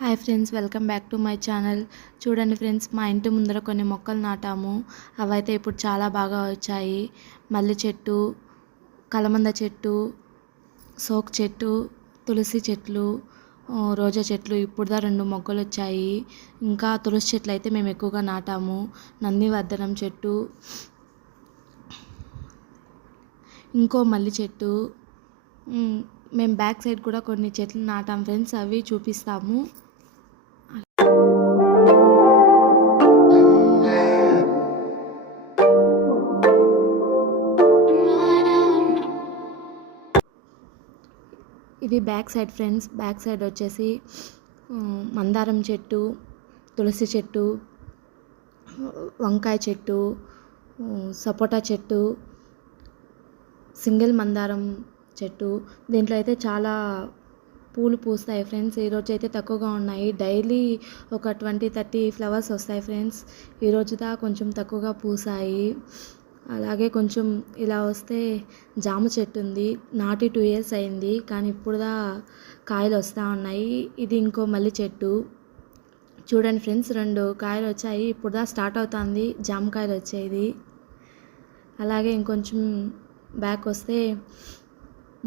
Hi friends, welcome back to my channel. చూడండి friends, మా ఇంటి ముందర కొన్ని మొక్కలు నాటాము. అవైతే ఇప్పుడు చాలా బాగా వచ్చాయి. మల్లి చెట్టు, కలమంద చెట్టు, సోక్ చెట్టు, తులసి చెట్లు, రోజా చెట్లు ఇప్పుడు 2 మొక్కలు వచ్చాయి. ఇంకా తులసి చెట్లు అయితే మేము ఎక్కువగా నాటాము. నందివర్ధనం చెట్టు, ఇంకో మల్లి చెట్టు. మేము బ్యాక్ సైడ్ కూడా కొన్ని చెట్లు నాటాం ఫ్రెండ్స్, అవి చూపిస్తాము. ఇది back side friends. Back side వచ్చేసి మందారం చెట్టు, తులసి చెట్టు, వంకాయ చెట్టు, సపోటా చెట్టు, సింగిల్ మందారం చెట్టు. దీంట్లో అయితే చాలా పూలు పూస్తాయి ఫ్రెండ్స్. ఈరోజు అయితే తక్కువగా ఉన్నాయి. డైలీ ఒక 20-30 ఫ్లవర్స్ వస్తాయి ఫ్రెండ్స్. ఈరోజుదా కొంచెం తక్కువగా పూసాయి. అలాగే కొంచెం ఇలా వస్తే జామ చెట్టు ఉంది. నాటి 2 ఇయర్స్ అయింది, కానీ ఇప్పుడుదా కాయలు వస్తూ ఉన్నాయి. ఇది ఇంకో మల్లి చెట్టు. చూడండి ఫ్రెండ్స్, 2 కాయలు వచ్చాయి. ఇప్పుడుదా స్టార్ట్ అవుతుంది జామకాయలు వచ్చేది. అలాగే ఇంకొంచెం బ్యాక్ వస్తే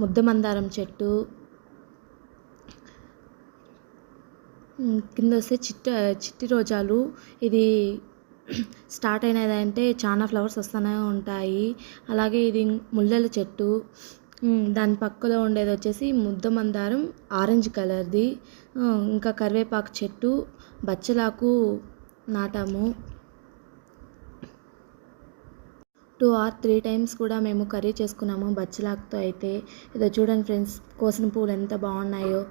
ముద్ద మందారం చెట్టు. కింద వస్తే చిట్టి రోజాలు. ఇది స్టార్ట్ అయినదంటే చాలా ఫ్లవర్స్ వస్తూనే ఉంటాయి. అలాగే ఇది ముల్లెల చెట్టు. దాని పక్కలో ఉండేది వచ్చేసి ముద్ద మందారం ఆరెంజ్ కలర్ది. ఇంకా కరివేపాకు చెట్టు, బచ్చలాకు నాటాము. 2 or 3 టైమ్స్ కూడా మేము కర్రీ చేసుకున్నాము బచ్చలాకుతో అయితే. ఇదో చూడండి ఫ్రెండ్స్, కోసిన పూలు ఎంత బాగున్నాయో.